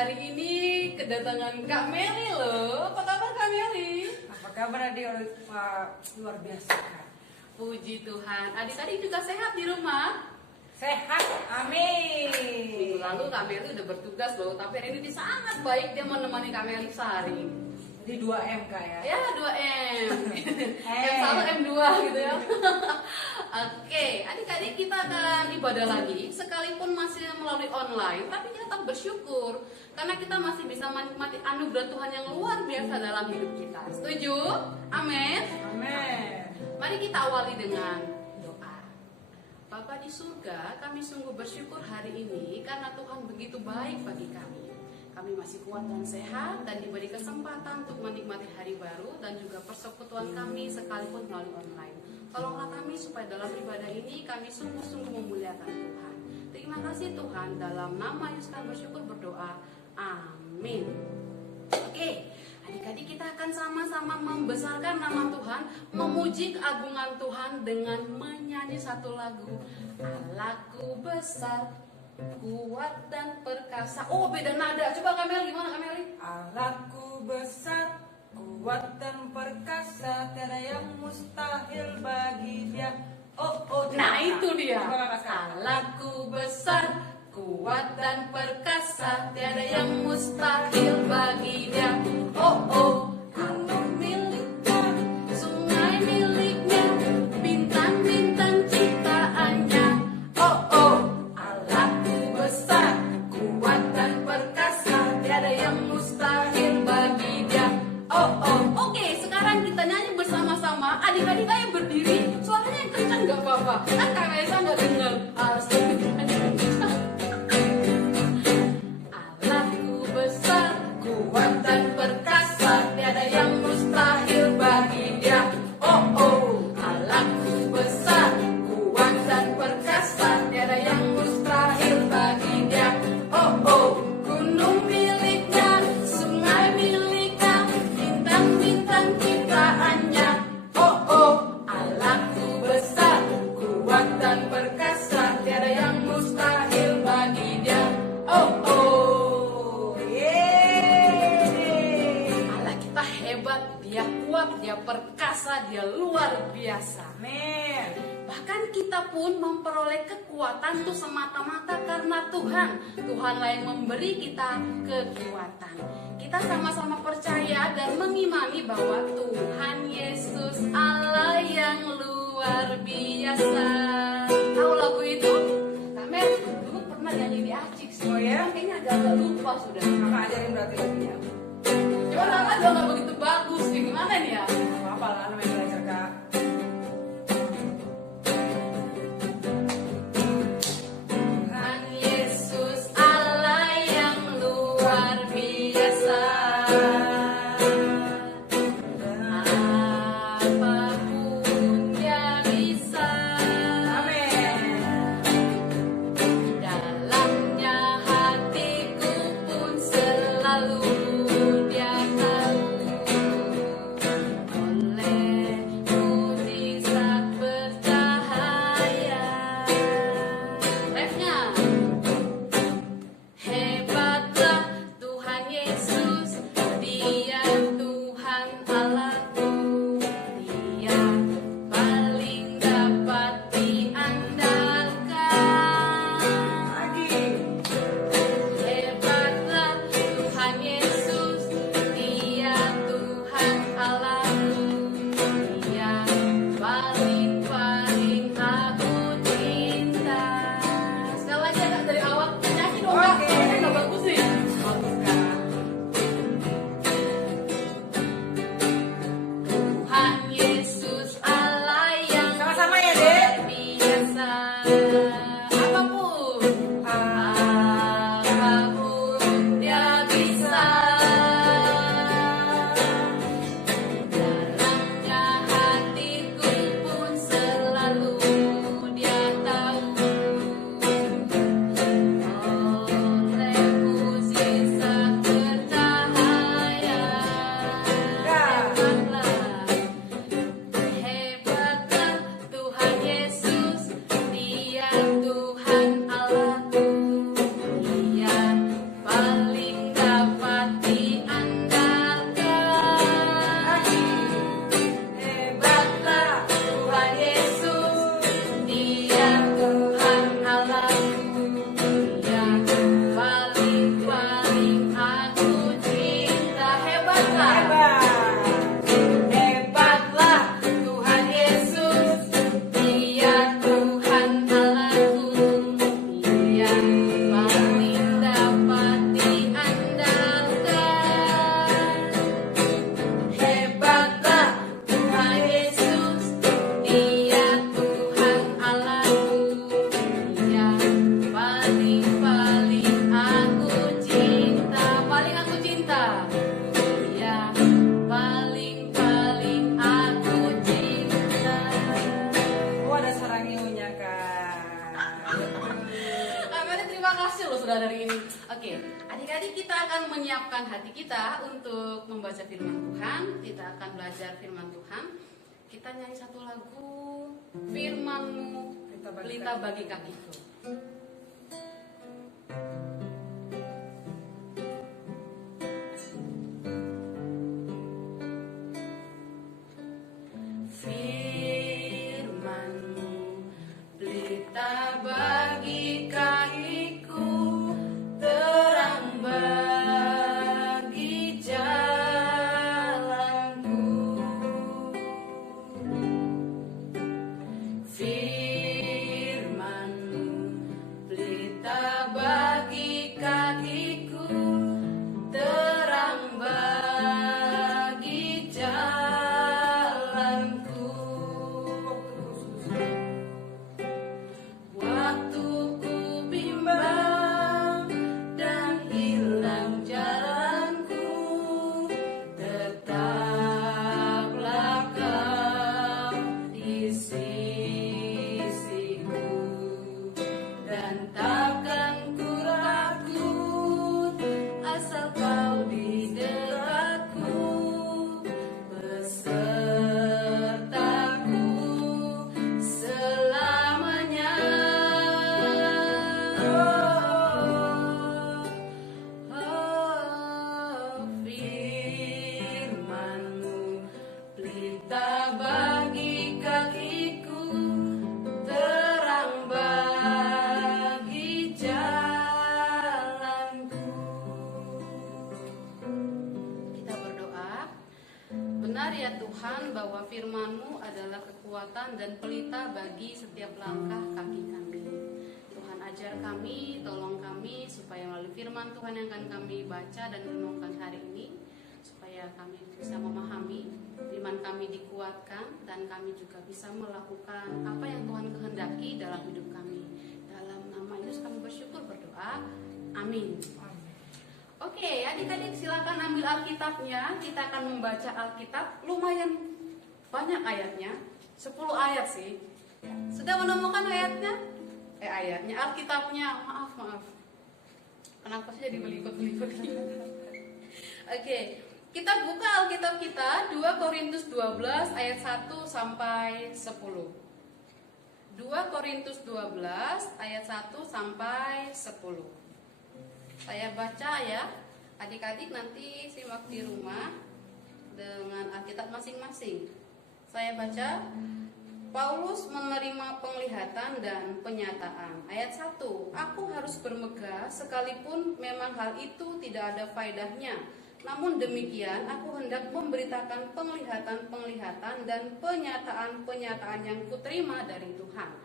hari ini kedatangan Kak Meli loh. Apa kabar Kak Meli? Apa kabar adik? Luar biasa. Puji Tuhan. Adik-adik juga sehat di rumah? Sehat, amin. Minggu lalu Kak Meli udah bertugas loh, tapi hari ini dia sangat baik, dia menemani Kak Meli sehari. Di 2M Kak ya? Ya 2M. M1, M2 gitu ya. Oke, adik-adik kita akan ibadah lagi. Sekalipun masih melalui online, tapi kita tetap bersyukur karena kita masih bisa menikmati anugerah Tuhan yang luar biasa dalam hidup kita. Setuju? Amin. Amin. Mari kita awali dengan doa. Bapa di surga, kami sungguh bersyukur hari ini karena Tuhan begitu baik bagi kami. Kami masih kuat dan sehat dan diberi kesempatan untuk menikmati hari baru dan juga persekutuan kami sekalipun melalui online. Tolonglah kami supaya dalam ibadah ini kami sungguh-sungguh memuliakan Tuhan. Terima kasih Tuhan, dalam nama Yesus kami bersyukur berdoa. Amin. Oke, adik-adik kita akan sama-sama membesarkan nama Tuhan, memuji keagungan Tuhan dengan menyanyi satu lagu. Allahku besar, kuat dan perkasa. Oh, beda nada. Coba Kak Meli, gimana Kak Meli? Allahku besar, kuat dan perkasa, tiada yang mustahil bagi Dia. Nah itu dia. Coba Kakak. Allahku besar, kuat dan perkasa, tiada yang mustahil bagi Dia. Gunung miliknya, sungai miliknya, bintang-bintang ciptaannya. Allahku besar, kuat dan perkasa, tiada yang mustahil bagi Dia. Oke, sekarang kita nyanyi bersama-sama. Adik-adik ayo berdiri, suaranya yang kencang gak apa-apa. Kan Kak Reza gak dengar. Allahku besar, kuat dan perkasa, tiada yang mustahil bagi Dia. Allahku besar, kuat dan perkasa, tiada yang mustahil bagi Dia. Gunung miliknya, sungai miliknya, bintang-bintang ciptaannya. Allahku besar, kuat dan perkasa, tiada yang mustahil bagi Dia. Allah kita hebat, Dia kuat, Dia perkasa, Dia luar biasa. Amin. Bahkan kita pun memperoleh kekuatan itu semata-mata karena Tuhan. Tuhanlah yang memberi kita kekuatan. Kita sama-sama percaya dan mengimani bahwa Tuhan Yesus Allah yang luar biasa. Tahu lagu itu? Kak Mel, dulu pernah nyanyi di Acik sih. Oh ya? Kayaknya agak lupa sudah. Kakak ajarin berarti lagi ya. Cuma Kakak juga gak begitu bagus nih. Gimana nih ya? Apa lah namanya belajar Kak. Tuhan Yesus Allah yang luar biasa. Apapun Dia bisa. Amin. Dalamnya hatiku pun selalu Dia tahu. Oleh bidadari ini. Oke, adik-adik kita akan menyiapkan hati kita untuk membaca firman Tuhan. Kita akan belajar firman Tuhan. Kita nyanyi satu lagu, Firman-Mu pelita bagi kakiku. Ya Tuhan, bahwa firman-Mu adalah kekuatan dan pelita bagi setiap langkah kaki kami. Tuhan ajar kami, tolong kami supaya melalui firman Tuhan yang akan kami baca dan renungkan hari ini, supaya kami bisa memahami, iman kami dikuatkan, dan kami juga bisa melakukan apa yang Tuhan kehendaki dalam hidup kami. Dalam nama Yesus kami bersyukur berdoa. Amin. Oke, adik-adik silakan ambil Alkitabnya. Kita akan membaca Alkitab. Lumayan banyak ayatnya, 10 ayat sih. Sudah menemukan ayatnya? Ayatnya, Alkitabnya. Maaf. Kenapa sih jadi belibet-belibet gitu? Oke, kita buka Alkitab kita 2 Korintus 12 ayat 1 sampai 10. 2 Korintus 12 ayat 1 sampai 10. Saya baca ya, adik-adik nanti simak di rumah dengan Alkitab masing-masing. Saya baca, Paulus menerima penglihatan dan penyataan. Ayat 1, aku harus bermegah sekalipun memang hal itu tidak ada faedahnya. Namun demikian, aku hendak memberitakan penglihatan-penglihatan dan penyataan-penyataan yang kuterima dari Tuhan.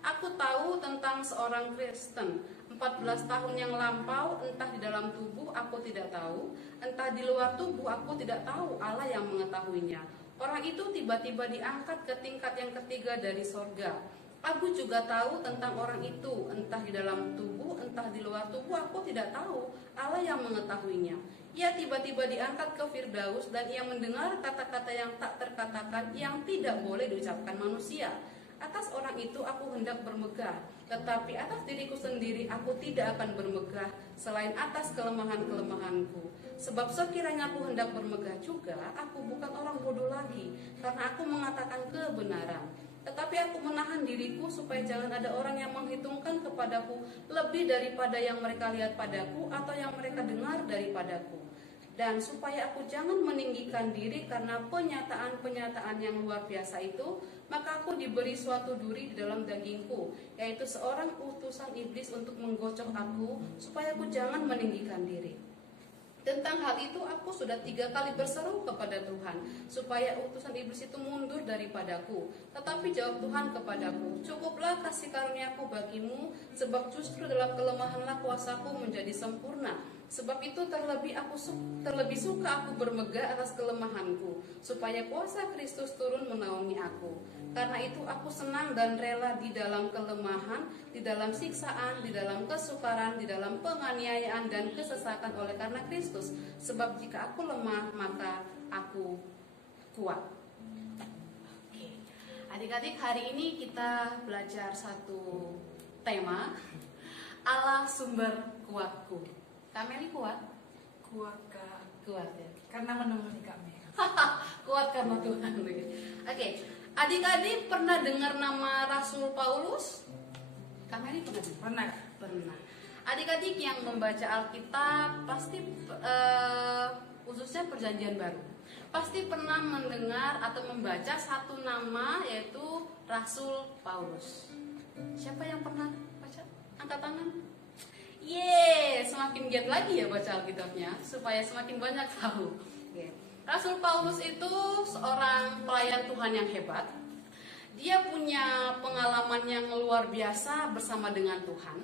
Aku tahu tentang seorang Kristen 14 tahun yang lampau, entah di dalam tubuh aku tidak tahu, entah di luar tubuh aku tidak tahu, Allah yang mengetahuinya. Orang itu tiba-tiba diangkat ke tingkat yang ketiga dari sorga. Aku juga tahu tentang orang itu, entah di dalam tubuh, entah di luar tubuh aku tidak tahu, Allah yang mengetahuinya. Ia tiba-tiba diangkat ke Firdaus dan ia mendengar kata-kata yang tak terkatakan, yang tidak boleh diucapkan manusia. Atas orang itu aku hendak bermegah, tetapi atas diriku sendiri aku tidak akan bermegah selain atas kelemahan-kelemahanku. Sebab sekiranya aku hendak bermegah juga, aku bukan orang bodoh lagi, karena aku mengatakan kebenaran. Tetapi aku menahan diriku supaya jangan ada orang yang menghitungkan kepadaku lebih daripada yang mereka lihat padaku atau yang mereka dengar daripadaku. Dan supaya aku jangan meninggikan diri karena penyataan-penyataan yang luar biasa itu, maka aku diberi suatu duri di dalam dagingku, yaitu seorang utusan iblis untuk menggocok aku, supaya aku jangan meninggikan diri. Tentang hal itu aku sudah 3 kali berseru kepada Tuhan, supaya utusan iblis itu mundur daripadaku. Tetapi jawab Tuhan kepadaku, cukuplah kasih karuniaku bagimu, sebab justru dalam kelemahanlah kuasaku menjadi sempurna. Sebab itu terlebih suka aku bermegah atas kelemahanku, supaya kuasa Kristus turun menaungi aku. Karena itu aku senang dan rela di dalam kelemahan, di dalam siksaan, di dalam kesukaran, di dalam penganiayaan dan kesesakan oleh karena Kristus. Sebab jika aku lemah, maka aku kuat. Oke. Adik-adik, hari ini kita belajar satu tema. Allah sumber kuatku. Kak Meli kuat? Kuat Kak, Kuat ya. karena menemani kami. Kuat karena Tuhan. Oke, adik-adik pernah dengar nama Rasul Paulus? Kak Meli pernah dengar? Pernah? Pernah. Adik-adik yang membaca Alkitab pasti khususnya Perjanjian Baru pasti pernah mendengar atau membaca satu nama yaitu Rasul Paulus. Siapa yang pernah baca? Angkat tangan. Semakin giat lagi ya baca Alkitabnya supaya semakin banyak tahu. Oke. Rasul Paulus itu seorang pelayan Tuhan yang hebat. Dia punya pengalaman yang luar biasa bersama dengan Tuhan.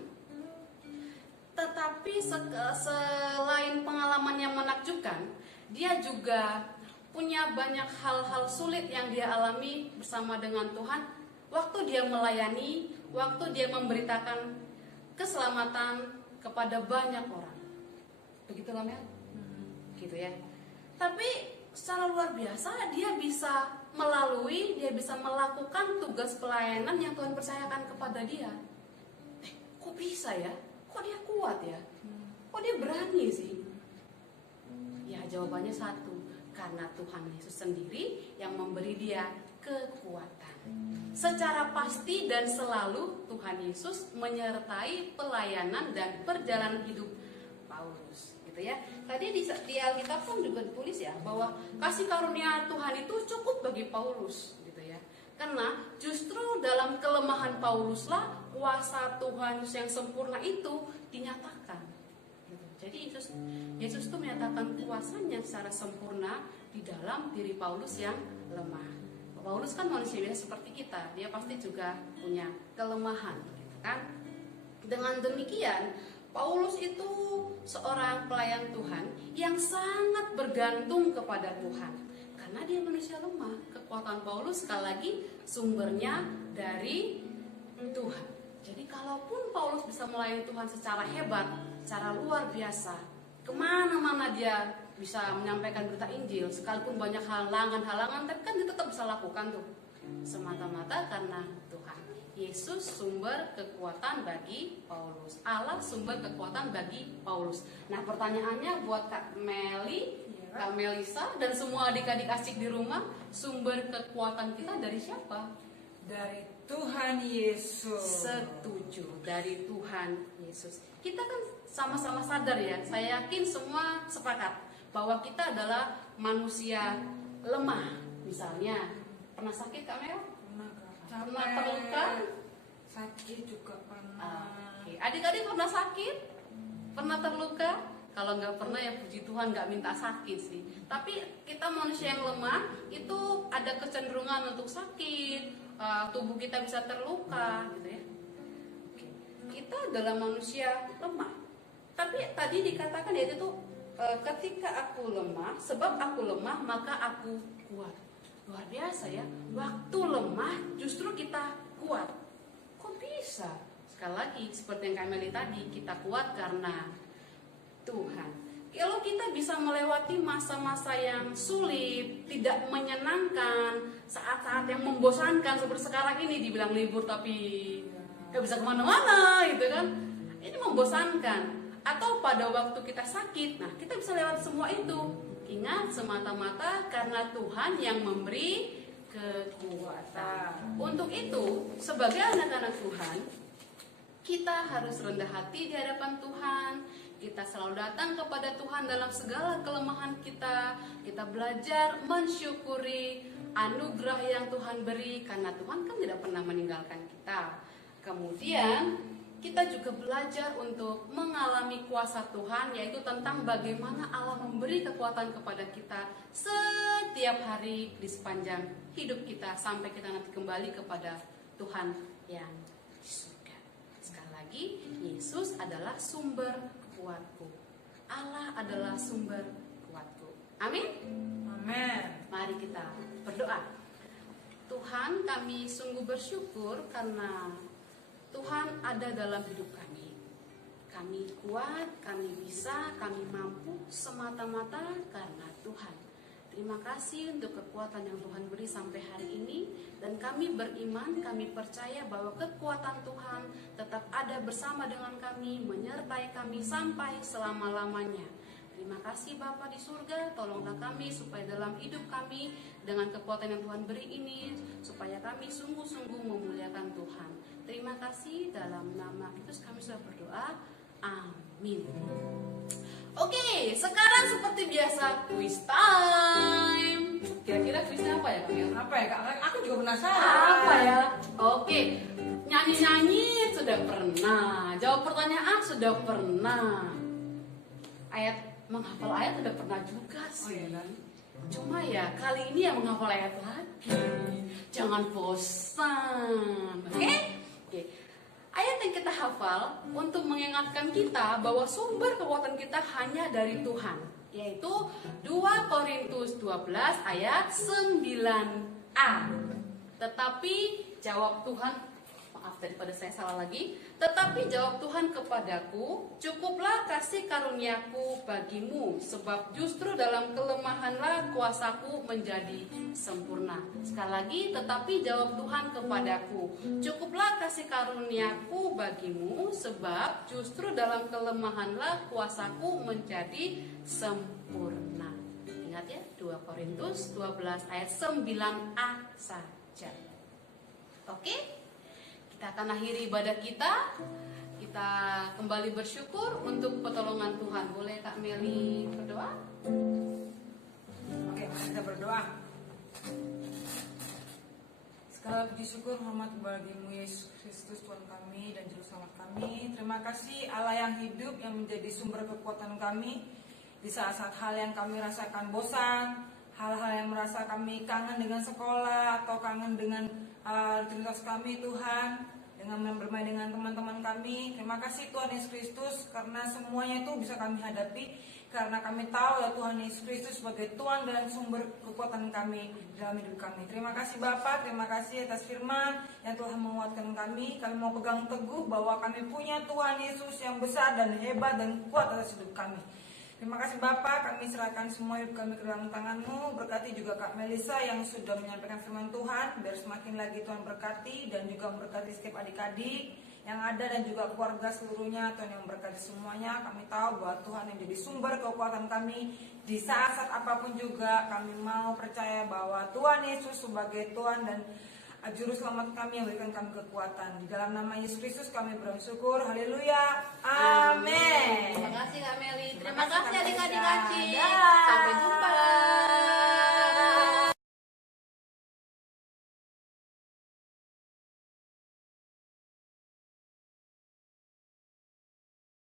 Tetapi selain pengalaman yang menakjubkan, dia juga punya banyak hal-hal sulit yang dia alami bersama dengan Tuhan. Waktu dia melayani, waktu dia memberitakan keselamatan kepada banyak orang. Begitu Mel? Gitu ya. Tapi secara luar biasa dia bisa melalui, dia bisa melakukan tugas pelayanan yang Tuhan percayakan kepada dia. Kok bisa ya? Kok dia kuat ya? Kok dia berani sih? Ya jawabannya satu, karena Tuhan Yesus sendiri yang memberi dia kekuatan. Secara pasti dan selalu Tuhan Yesus menyertai pelayanan dan perjalanan hidup Paulus, gitu ya. Tadi di Alkitab pun juga ditulis ya bahwa kasih karunia Tuhan itu cukup bagi Paulus, gitu ya. Karena justru dalam kelemahan Pauluslah kuasa Tuhan yang sempurna itu dinyatakan. Jadi Yesus itu menyatakan kuasanya secara sempurna di dalam diri Paulus yang lemah. Paulus kan manusia biasa seperti kita, dia pasti juga punya kelemahan, gitu kan? Dengan demikian, Paulus itu seorang pelayan Tuhan yang sangat bergantung kepada Tuhan. Karena dia manusia lemah, kekuatan Paulus sekali lagi sumbernya dari Tuhan. Jadi kalaupun Paulus bisa melayani Tuhan secara hebat, secara luar biasa, kemana-mana dia bisa menyampaikan berita Injil, sekalipun banyak halangan-halangan, tapi kan dia tetap bisa lakukan tuh. Semata-mata karena Tuhan. Yesus sumber kekuatan bagi Paulus. Allah sumber kekuatan bagi Paulus. Nah pertanyaannya buat Kak Meli, Kak Melisa, dan semua adik-adik asik di rumah, sumber kekuatan kita dari siapa? Dari Tuhan Yesus. Setuju, dari Tuhan Yesus. Kita kan sama-sama sadar ya, saya yakin semua sepakat bahwa kita adalah manusia lemah. Misalnya, pernah sakit Kak Mel? Pernah Kak. Pernah terluka? Sakit juga pernah. Oke. Adik-adik pernah sakit? Pernah terluka? Kalau nggak pernah ya puji Tuhan nggak minta sakit sih. Tapi kita manusia yang lemah itu ada kecenderungan untuk sakit, tubuh kita bisa terluka, gitu ya. Oke. Kita adalah manusia lemah. Tapi tadi dikatakan yaitu tuh ketika aku lemah, sebab aku lemah maka aku kuat. Luar biasa ya. Waktu lemah justru kita kuat. Kok bisa? Sekali lagi seperti yang Kameli tadi, kita kuat karena Tuhan. Kalau kita bisa melewati masa-masa yang sulit, tidak menyenangkan, saat-saat yang membosankan seperti sekarang ini, dibilang libur tapi gak bisa kemana-mana gitu kan, ini membosankan. Atau pada waktu kita sakit, nah kita bisa lewat semua itu. Ingat, semata-mata karena Tuhan yang memberi kekuatan. Untuk itu, sebagai anak-anak Tuhan, kita harus rendah hati di hadapan Tuhan. Kita selalu datang kepada Tuhan dalam segala kelemahan kita. Kita belajar mensyukuri anugerah yang Tuhan beri, karena Tuhan kan tidak pernah meninggalkan kita. Kemudian kita juga belajar untuk mengalami kuasa Tuhan, yaitu tentang bagaimana Allah memberi kekuatan kepada kita setiap hari di sepanjang hidup kita, sampai kita nanti kembali kepada Tuhan yang di surga. Sekali lagi, Yesus adalah sumber kuatku. Allah adalah sumber kuatku. Amin. Amin. Mari kita berdoa. Tuhan, kami sungguh bersyukur karena Tuhan ada dalam hidup kami. Kami kuat, kami bisa, kami mampu semata-mata karena Tuhan. Terima kasih untuk kekuatan yang Tuhan beri sampai hari ini. Dan kami beriman, kami percaya bahwa kekuatan Tuhan tetap ada bersama dengan kami, menyertai kami sampai selama-lamanya. Terima kasih Bapa di surga, tolonglah kami supaya dalam hidup kami dengan kekuatan yang Tuhan beri ini, supaya kami sungguh-sungguh memuliakan Tuhan. Terima kasih, dalam nama Kristus kami sudah berdoa. Amin. Oke, sekarang seperti biasa quiz time. Kira-kira quiznya apa ya, Kamil? Apa ya Kak? Aku juga penasaran. Apa ya? Oke, nyanyi-nyanyi sudah pernah. Jawab pertanyaan sudah pernah. Menghafal ayat sudah pernah juga Oh sih. iya kan? Cuma ya kali ini yang menghafal ayat lagi. Jangan bosan. Oke? Oke. Ayat yang kita hafal untuk mengingatkan kita bahwa sumber kekuatan kita hanya dari Tuhan, yaitu 2 Korintus 12 ayat 9a. Tetapi jawab Tuhan, maaf daripada saya salah lagi, tetapi jawab Tuhan kepadaku, cukuplah kasih karuniaku bagimu, sebab justru dalam kelemahanlah kuasaku menjadi sempurna. Sekali lagi, tetapi jawab Tuhan kepadaku, cukuplah kasih karuniaku bagimu, sebab justru dalam kelemahanlah kuasaku menjadi sempurna. Ingat ya, 2 Korintus 12 ayat 9a saja. Oke? Kita akan akhiri ibadah kita. Kita kembali bersyukur untuk pertolongan Tuhan. Boleh Kak Meli berdoa? Oke, mari kita berdoa. Segala puji syukur hormat bagimu Yesus Kristus Tuhan kami dan Juru Selamat kami. Terima kasih Allah yang hidup yang menjadi sumber kekuatan kami di saat-saat hal yang kami rasakan bosan, hal-hal yang merasa kami kangen dengan sekolah atau kangen dengan rutinitas kami Tuhan, dengan bermain dengan teman-teman kami. Terima kasih Tuhan Yesus Kristus karena semuanya itu bisa kami hadapi karena kami tahu ya Tuhan Yesus Kristus sebagai Tuhan dan sumber kekuatan kami dalam hidup kami. Terima kasih Bapa, terima kasih atas firman yang Tuhan menguatkan kami. Kami mau pegang teguh bahwa kami punya Tuhan Yesus yang besar dan hebat dan kuat atas hidup kami. Terima kasih Bapak, kami serahkan semua hidup kami ke dalam tangan-Mu. Berkati juga Kak Melisa yang sudah menyampaikan firman Tuhan, biar semakin lagi Tuhan berkati dan juga memberkati setiap adik-adik yang ada dan juga keluarga seluruhnya. Tuhan yang berkati semuanya. Kami tahu bahwa Tuhan yang jadi sumber kekuatan kami di saat-saat apapun juga. Kami mau percaya bahwa Tuhan Yesus sebagai Tuhan dan Juru Selamat kami yang berikan kami kekuatan. Di dalam nama Yesus Kristus kami bersyukur. Haleluya. Amin. Terima kasih Kak Meli. Terima kasih Kak adik-adik. Melisa. Dah. Sampai jumpa.